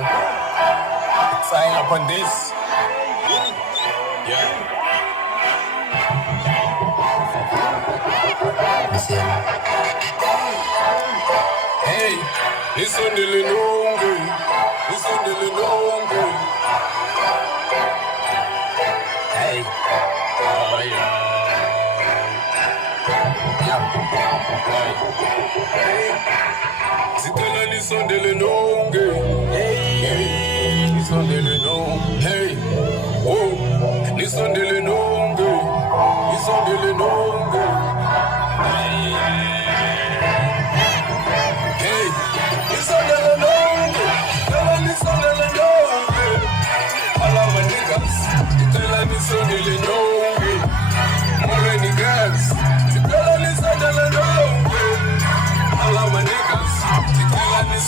man. Sign up on this. Yeah. Hey, listen to the longo. Listen to the longo. Hey. Oh, yeah. Yeah. Hey. Zitela listen to the longo.